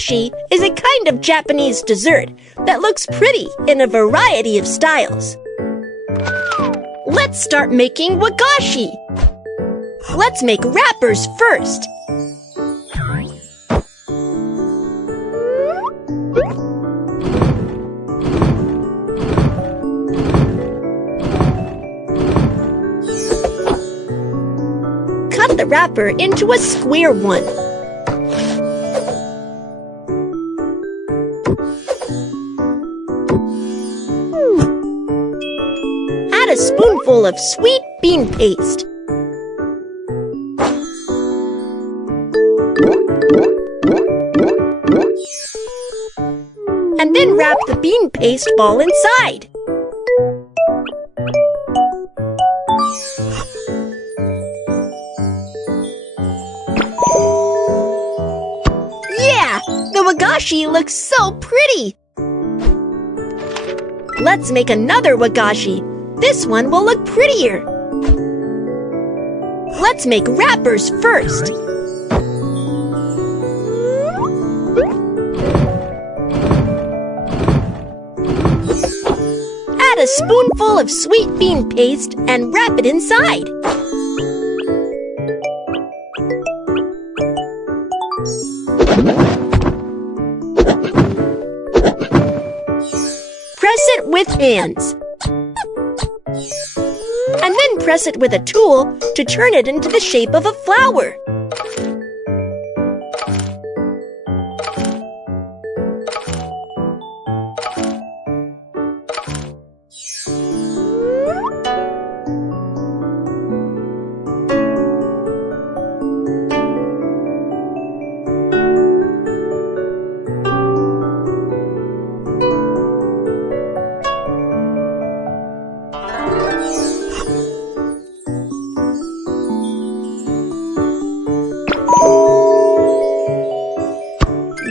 wagashi is a kind of Japanese dessert that looks pretty in a variety of styles. Let's start making wagashi. Let's make wrappers first. Cut the wrapper into a square one. Add a spoonful of sweet bean paste. And then wrap the bean paste ball inside. Yeah! The wagashi looks so pretty! Let's make another wagashi. This one will look prettier. Let's make wrappers first. Add a spoonful of sweet bean paste and wrap it inside. Press it with hands. And then press it with a tool to turn it into the shape of a flower.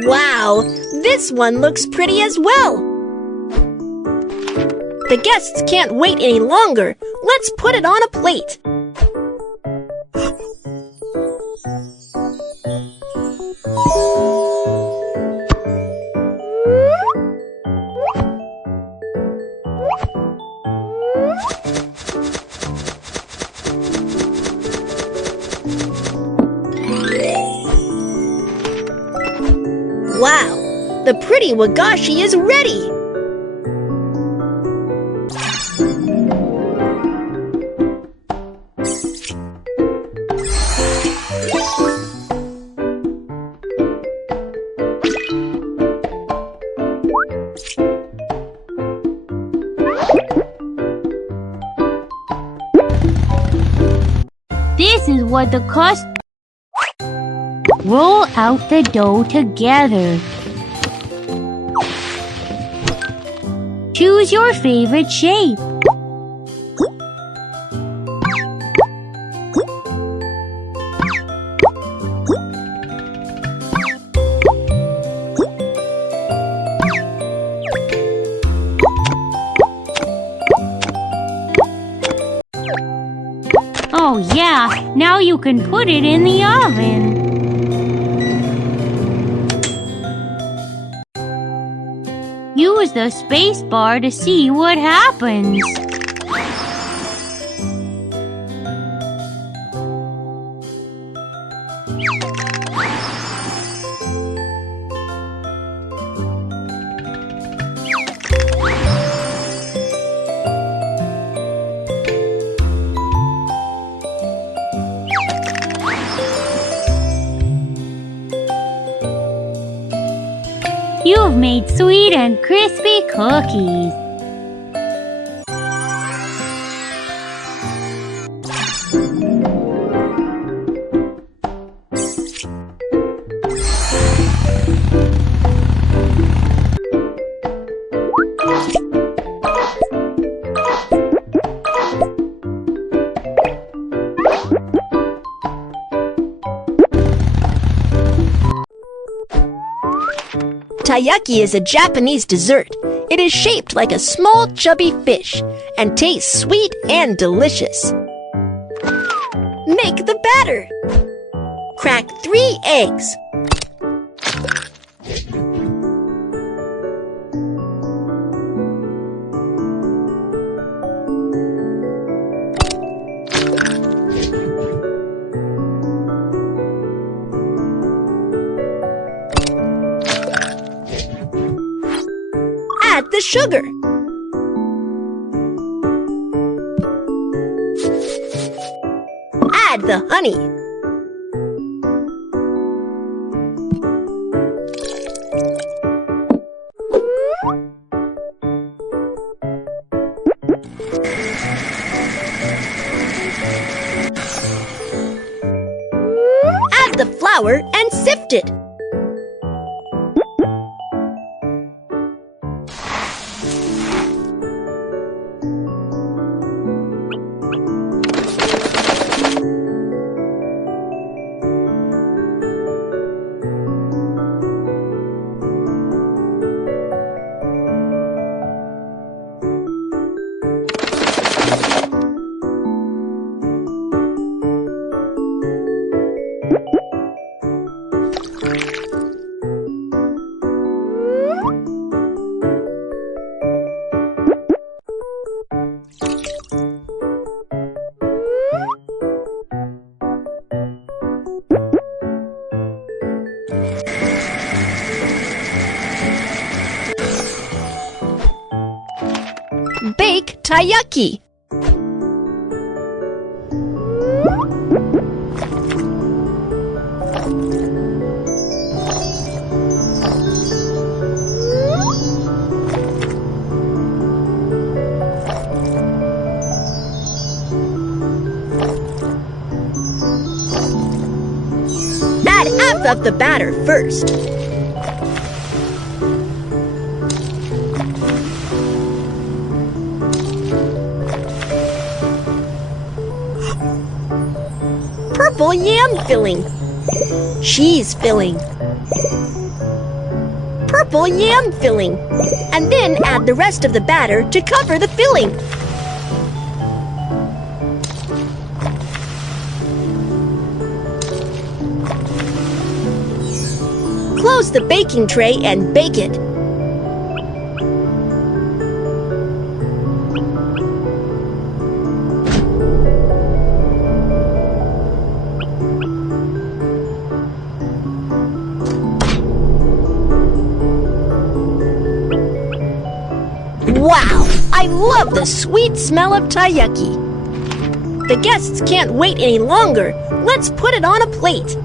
Wow, this one looks pretty as well. The guests can't wait any longer. Let's put it on a plate. Wow, the pretty wagashi is ready! This is what the crust. Roll out the dough together. Choose your favorite shape. Oh yeah, now you can put it in the oven. Use the space bar to see what happens. You've made sweet and crispy cookies. Taiyaki is a Japanese dessert. It is shaped like a small chubby fish and tastes sweet and delicious. Make the batter. Crack 3 eggs. add the sugar. Add the honey. Add the flour and sift it. Bake taiyaki. Add half of the batter first. Purple yam filling. Cheese filling. Purple yam filling. And then add the rest of the batter to cover the filling. Close the baking tray and bake it. Wow! I love the sweet smell of taiyaki. The guests can't wait any longer. Let's put it on a plate.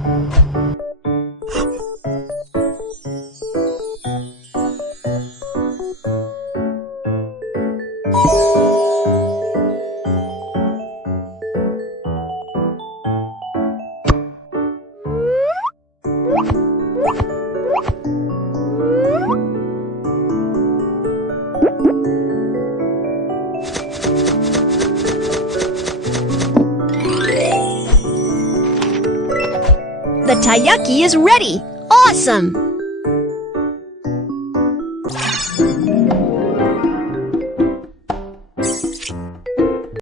The taiyaki is ready! Awesome!